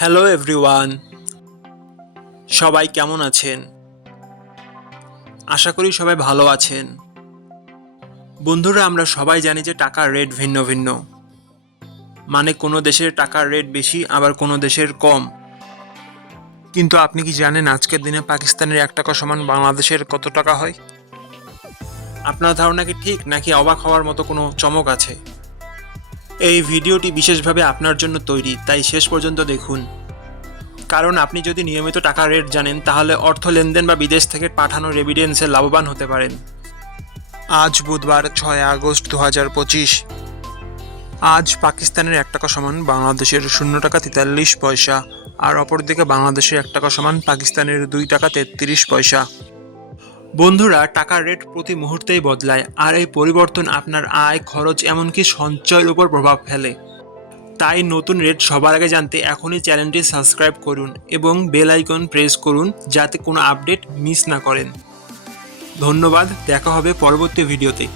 Hello everyone, সবাই কেমন আছেন? আশা করি সবাই ভালো আছেন। বন্ধুরা, আমরা সবাই জানি যে টাকার রেট ভিন্ন ভিন্ন। মানে কোনো দেশের টাকার রেট বেশি, আবার কোনো দেশের কম। কিন্তু আপনি কি জানেন আজকের দিনে পাকিস্তানের 1 টাকা সমান বাংলাদেশের কত টাকা হয়? আপনার ধারণা কি ঠিক, নাকি অবাক হওয়ার মতো কোনো চমক আছে? এই ভিডিওটি বিশেষভাবে আপনার জন্য তৈরি, তাই শেষ পর্যন্ত দেখুন। কারণ আপনি যদি নিয়মিত টাকার রেট জানেন, তাহলে অর্থ লেনদেন বা বিদেশ থেকে পাঠানো রেমিটেন্সে লাভবান হতে পারেন। আজ বুধবার 6 আগস্ট 2025। আজ পাকিস্তানের 1 টাকা সমান বাংলাদেশের 0 টাকা 43 পয়সা, আর অপরদিকে বাংলাদেশের 1 টাকা সমান পাকিস্তানের 2 টাকা 33 পয়সা। বন্ধুরা, টাকার রেট প্রতি মুহূর্তেই বদলায়, আর এই পরিবর্তন আপনার আয়, খরচ, এমনকি সঞ্চয়ের উপর প্রভাব ফেলে। তাই নতুন রেট সবার আগে জানতে এখনই চ্যানেলটি সাবস্ক্রাইব করুন এবং বেল আইকন প্রেস করুন, যাতে কোনো আপডেট মিস না করেন। ধন্যবাদ, দেখা হবে পরবর্তী ভিডিওতে।